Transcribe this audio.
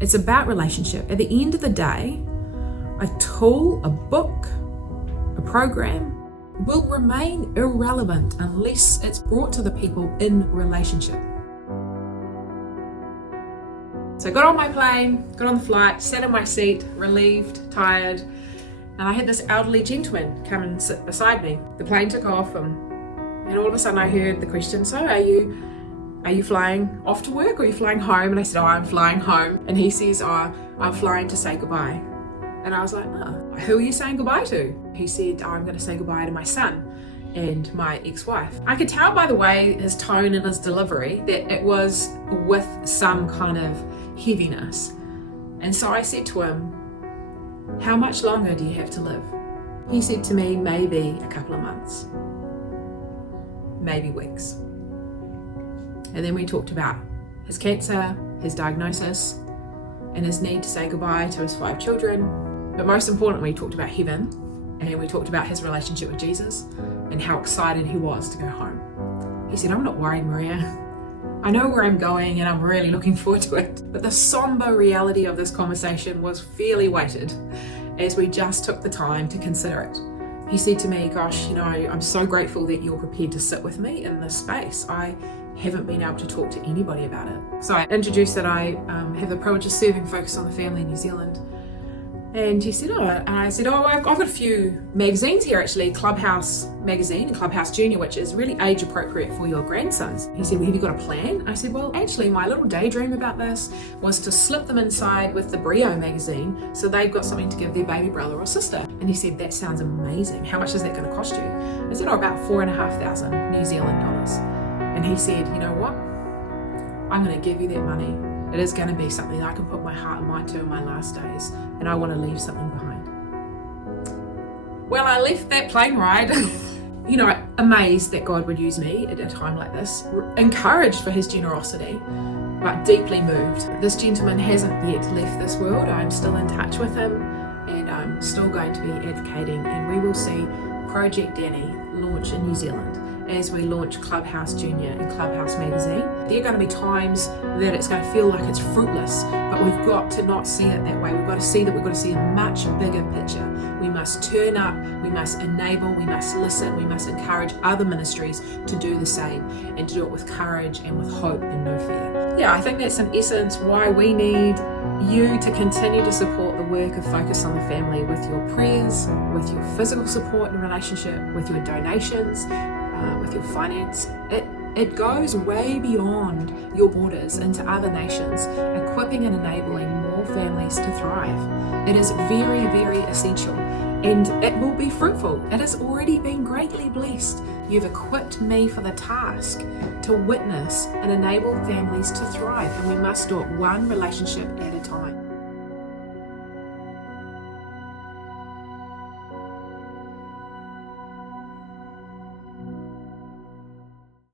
It's about relationship. At the end of the day, a tool, a book, a program will remain irrelevant unless it's brought to the people in relationship. So I got on my plane, got on the flight, sat in my seat, relieved, tired, and I had this elderly gentleman come and sit beside me. The plane took off and all of a sudden I heard the question, so are you flying off to work or are you flying home? And I said, I'm flying home. And he says, I'm flying to say goodbye. And I was like, who are you saying goodbye to? He said, I'm going to say goodbye to my son and my ex-wife. I could tell by the way his tone and his delivery that it was with some kind of heaviness. And so I said to him, how much longer do you have to live? He said to me, maybe a couple of months, maybe weeks. And then we talked about his cancer, his diagnosis, and his need to say goodbye to his 5 children. But most importantly, we talked about heaven, and we talked about his relationship with Jesus and how excited he was to go home. He said, I'm not worried, Maria. I know where I'm going and I'm really looking forward to it. But the somber reality of this conversation was fairly weighted as we just took the time to consider it. He said to me, gosh, I'm so grateful that you're prepared to sit with me in this space. I haven't been able to talk to anybody about it. So I introduced that I have the privilege of serving Focus on the Family in New Zealand. And he said, and I said, I've got a few magazines here actually, Clubhouse Magazine and Clubhouse Junior, which is really age appropriate for your grandsons. He said, well, have you got a plan? I said, well, actually my little daydream about this was to slip them inside with the Brio magazine so they've got something to give their baby brother or sister. And he said, that sounds amazing. How much is that going to cost you? I said, about $4,500 New Zealand dollars. And he said, you know what? I'm going to give you that money. It is going to be something that I can put my heart and mind to in my last days, and I want to leave something behind. Well, I left that plane ride, amazed that God would use me at a time like this, encouraged for his generosity, but deeply moved. This gentleman hasn't yet left this world. I'm still in touch with him, and I'm still going to be advocating, and we will see Project Danny launch in New Zealand as we launch Clubhouse Junior and Clubhouse Magazine. There are going to be times that it's going to feel like it's fruitless, but we've got to not see it that way. We've got to see a much bigger picture. We must turn up, we must enable, we must listen, we must encourage other ministries to do the same and to do it with courage and with hope and no fear. Yeah, I think that's in essence why we need you to continue to support the work of Focus on the Family with your prayers, with your physical support and relationship, with your donations, with your finance. It goes way beyond your borders into other nations, equipping and enabling more families to thrive. It is very, very essential, and it will be fruitful. It has already been greatly blessed. You've equipped me for the task to witness and enable families to thrive, and we must do it one relationship at a time.